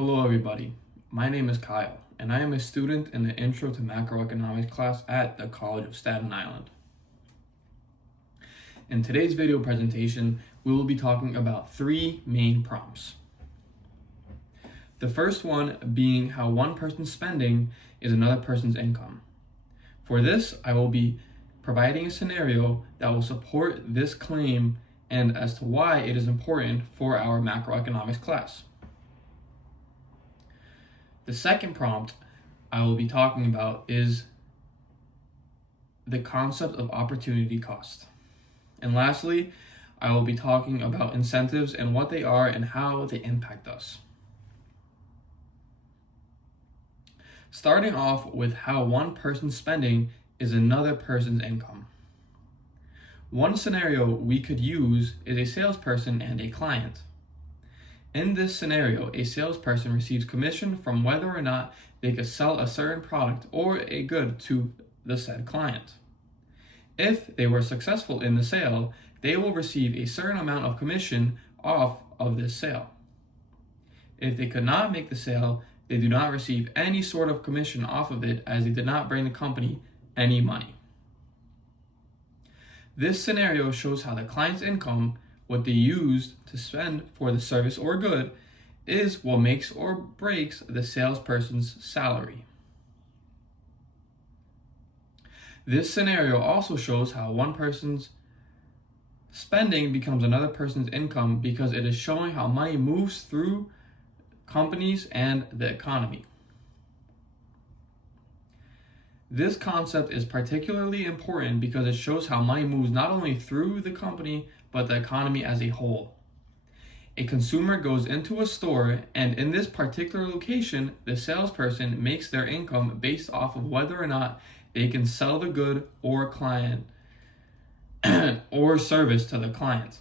Hello everybody, my name is Kyle and I am a student in the Intro to Macroeconomics class at the College of Staten Island. In today's video presentation, we will be talking about three main prompts. The first one being how one person's spending is another person's income. For this, I will be providing a scenario that will support this claim and as to why it is important for our macroeconomics class. The second prompt I will be talking about is the concept of opportunity cost. And lastly, I will be talking about incentives and what they are and how they impact us. Starting off with how one person's spending is another person's income. One scenario we could use is a salesperson and a client. In this scenario, a salesperson receives commission from whether or not they could sell a certain product or a good to the said client. If they were successful in the sale, they will receive a certain amount of commission off of this sale. If they could not make the sale, they do not receive any sort of commission off of it as they did not bring the company any money. This scenario shows how the client's income, what they used to spend for the service or good, is what makes or breaks the salesperson's salary. This scenario also shows how one person's spending becomes another person's income because it is showing how money moves through companies and the economy. This concept is particularly important because it shows how money moves not only through the company, but the economy as a whole. A consumer goes into a store, and in this particular location, the salesperson makes their income based off of whether or not they can sell the good or client or service to the client.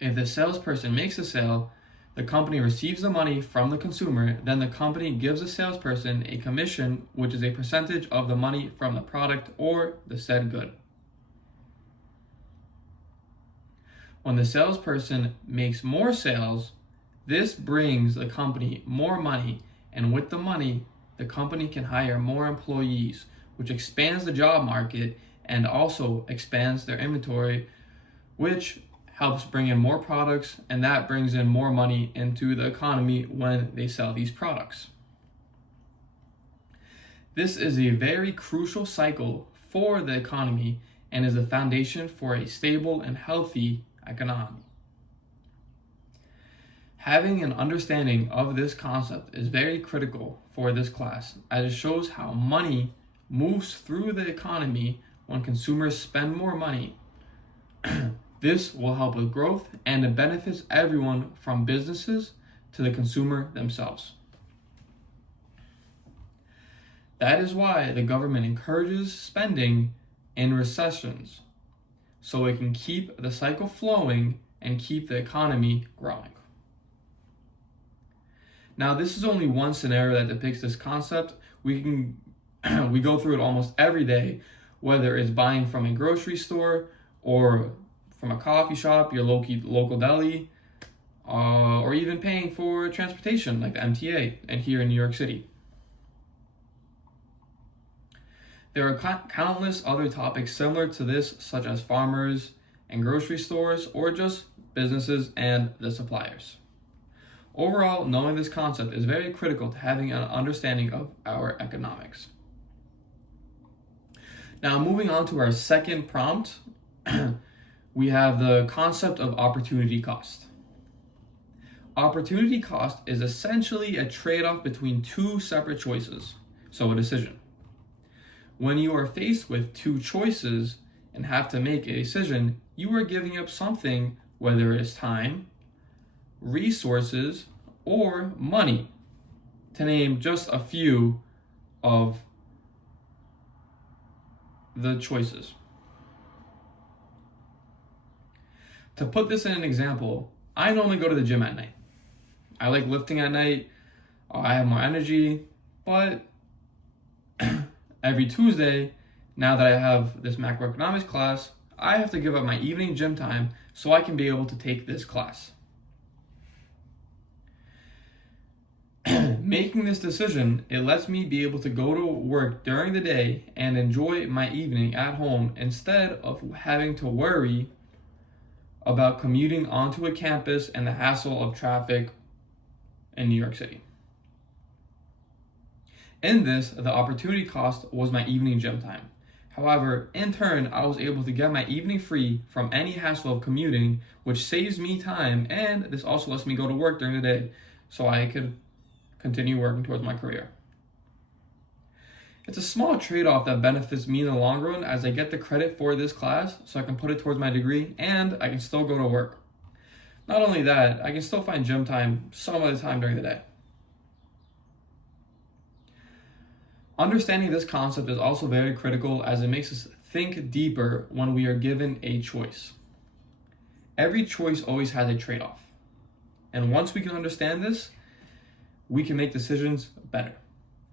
If the salesperson makes a sale, the company receives the money from the consumer, then the company gives the salesperson a commission, which is a percentage of the money from the product or the said good. When the salesperson makes more sales, this brings the company more money, and with the money, the company can hire more employees, which expands the job market and also expands their inventory, which helps bring in more products, and that brings in more money into the economy when they sell these products. This is a very crucial cycle for the economy and is the foundation for a stable and healthy economy. Having an understanding of this concept is very critical for this class, as it shows how money moves through the economy when consumers spend more money. This will help with growth and it benefits everyone from businesses to the consumer themselves. That is why the government encourages spending in recessions, so it can keep the cycle flowing and keep the economy growing. Now, this is only one scenario that depicts this concept. We go through it almost every day, whether it's buying from a grocery store or from a coffee shop, your local deli, or even paying for transportation like the MTA and here in New York City. There are countless other topics similar to this, such as farmers and grocery stores, or just businesses and the suppliers. Overall, knowing this concept is very critical to having an understanding of our economics. Now, moving on to our second prompt, we have the concept of opportunity cost. Opportunity cost is essentially a trade-off between two separate choices, so a decision. When you are faced with two choices and have to make a decision, you are giving up something, whether it's time, resources, or money, to name just a few of the choices. To put this in an example, I normally go to the gym at night. I like lifting at night. I have more energy, but every Tuesday, now that I have this macroeconomics class, I have to give up my evening gym time so I can be able to take this class. Making this decision, it lets me be able to go to work during the day and enjoy my evening at home instead of having to worry about commuting onto a campus and the hassle of traffic in New York City. In this, the opportunity cost was my evening gym time. However, in turn, I was able to get my evening free from any hassle of commuting, which saves me time, and this also lets me go to work during the day so I could continue working towards my career. It's a small trade-off that benefits me in the long run, as I get the credit for this class so I can put it towards my degree and I can still go to work. Not only that, I can still find gym time some of the time during the day. Understanding this concept is also very critical, as it makes us think deeper when we are given a choice. Every choice always has a trade-off. And once we can understand this, we can make decisions better.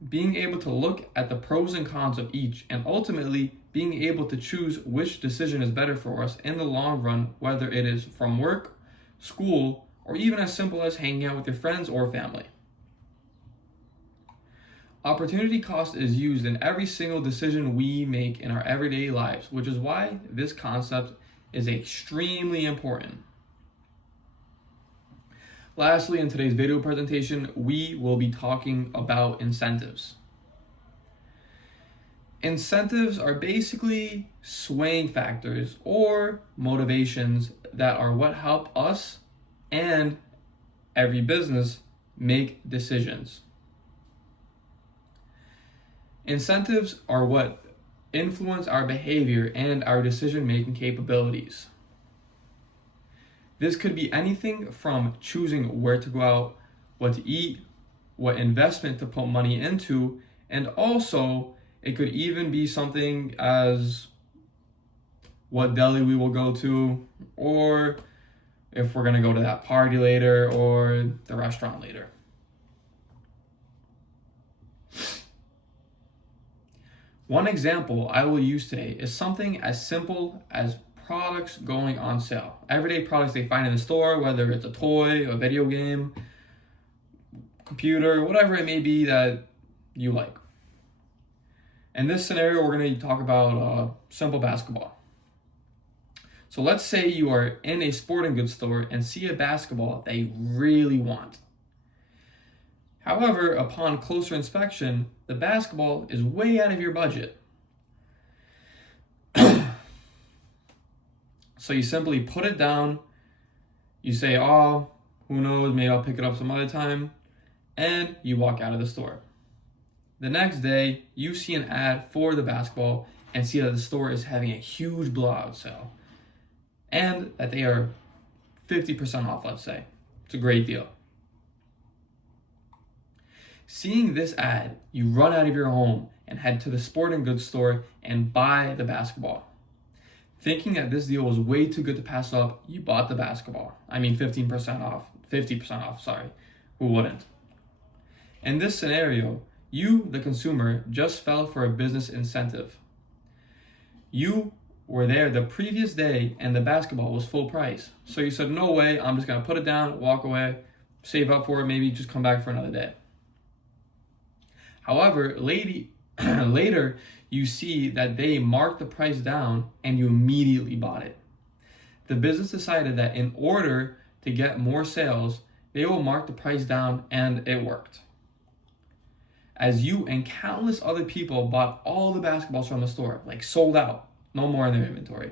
Being able to look at the pros and cons of each, and ultimately being able to choose which decision is better for us in the long run, whether it is from work, school, or even as simple as hanging out with your friends or family. Opportunity cost is used in every single decision we make in our everyday lives, which is why this concept is extremely important. Lastly, in today's video presentation, we will be talking about incentives. Incentives are basically swaying factors or motivations that are what help us and every business make decisions. Incentives are what influence our behavior and our decision-making capabilities. This could be anything from choosing where to go out, what to eat, what investment to put money into, and also it could even be something as what deli we will go to, or if we're going to go to that party later or the restaurant later. One example I will use today is something as simple as products going on sale. Everyday products they find in the store, whether it's a toy, a video game, computer, whatever it may be that you like. In this scenario, we're going to talk about simple basketball. So let's say you are in a sporting goods store and see a basketball that you really want. However, upon closer inspection, the basketball is way out of your budget. So you simply put it down, you say, oh, who knows, maybe I'll pick it up some other time, and you walk out of the store. The next day, you see an ad for the basketball and see that the store is having a huge blowout sale and that they are 50% off, let's say. It's a great deal. Seeing this ad, you run out of your home and head to the sporting goods store and buy the basketball. Thinking that this deal was way too good to pass up, you bought the basketball. 50% off, sorry. Who wouldn't? In this scenario, you, the consumer, just fell for a business incentive. You were there the previous day and the basketball was full price. So you said, no way, I'm just gonna put it down, walk away, save up for it, maybe just come back for another day. However, later you see that they marked the price down and you immediately bought it. The business decided that in order to get more sales, they will mark the price down, and it worked. As you and countless other people bought all the basketballs from the store, like sold out, no more in their inventory.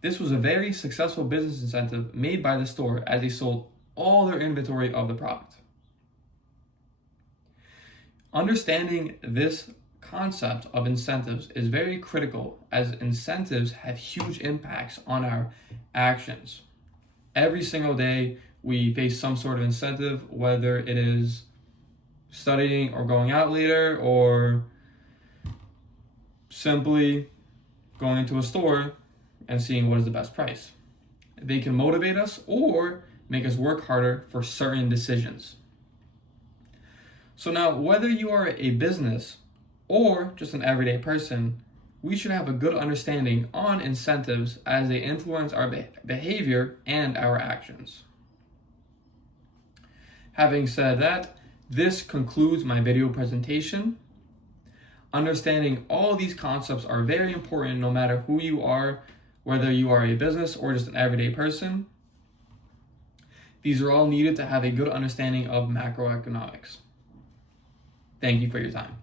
This was a very successful business incentive made by the store as they sold all their inventory of the product. Understanding this concept of incentives is very critical, as incentives have huge impacts on our actions. Every single day we face some sort of incentive, whether it is studying or going out later, or simply going into a store and seeing what is the best price. They can motivate us or make us work harder for certain decisions. So now, whether you are a business or just an everyday person, we should have a good understanding on incentives as they influence our behavior and our actions. Having said that, This concludes my video presentation. Understanding all these concepts are very important no matter who you are, whether you are a business or just an everyday person. These are all needed to have a good understanding of macroeconomics. Thank you for your time.